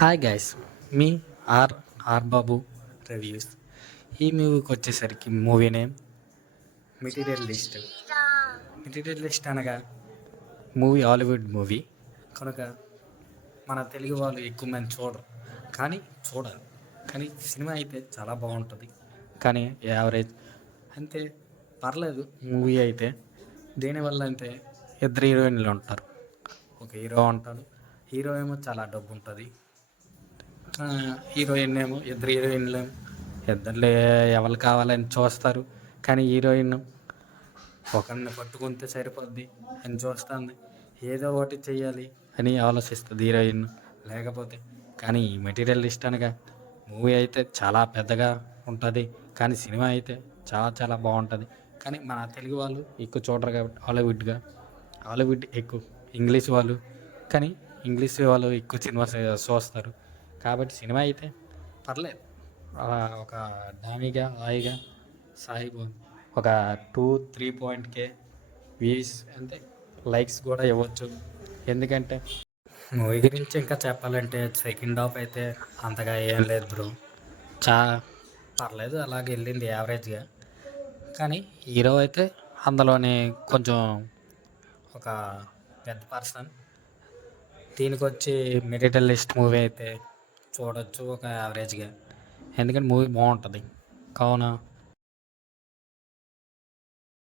Hi guys, మీ R Babu reviews. ఈ మూవీకి వచ్చేసరికి movie name material list. Material list అనగా మూవీ హాలీవుడ్ మూవీ కనుక మన తెలుగు వాళ్ళు ఎక్కువ మంది చూడరు, కానీ చూడాలి. కానీ సినిమా అయితే చాలా బాగుంటుంది, కానీ యావరేజ్ అంతే. పర్లేదు మూవీ అయితే. దేనివల్ల అంటే ఇద్దరు హీరోయిన్లు ఉంటారు, ఒక హీరో ఉంటాడు. హీరో ఏమో చాలా డబ్బు ఉంటుంది, హీరోయిన్ ఏమో ఇద్దరు హీరోయిన్లు ఇద్దరు ఎవరు కావాలని చూస్తారు. కానీ హీరోయిన్ ఒకరిని పట్టుకుంటే సరిపోద్ది అని చూస్తుంది, ఏదో ఒకటి చెయ్యాలి అని ఆలోచిస్తుంది హీరోయిన్. లేకపోతే కానీ ఈ మెటీరియల్ లిస్ట్ అనగా మూవీ అయితే చాలా పెద్దగా ఉంటుంది, కానీ సినిమా అయితే చాలా చాలా బాగుంటుంది. కానీ మన తెలుగు వాళ్ళు ఎక్కువ చూడరు కాబట్టి హాలీవుడ్ ఎక్కువ ఇంగ్లీష్ వాళ్ళు, కానీ ఇంగ్లీష్ వాళ్ళు ఎక్కువ సినిమా చూస్తారు కాబట్టి సినిమా అయితే పర్లేదు. ఒక డామీగా హాయిగా సాగిపోయింది. ఒక 2-3 వ్యూస్ అంతే, లైక్స్ కూడా ఇవ్వచ్చు. ఎందుకంటే మూవీ గురించి ఇంకా చెప్పాలంటే సెకండ్ హాఫ్ అయితే అంతగా ఏం లేదు బ్రో, చా పర్లేదు, అలాగే వెళ్ళింది యావరేజ్గా. కానీ హీరో అయితే అందులోనే కొంచెం ఒక పెద్ద పర్సన్. దీనికి వచ్చి మెటీరియల్ లిస్ట్ మూవీ అయితే చూడొచ్చు ఒక యావరేజ్గా, ఎందుకంటే మూవీ బాగుంటుంది. కావున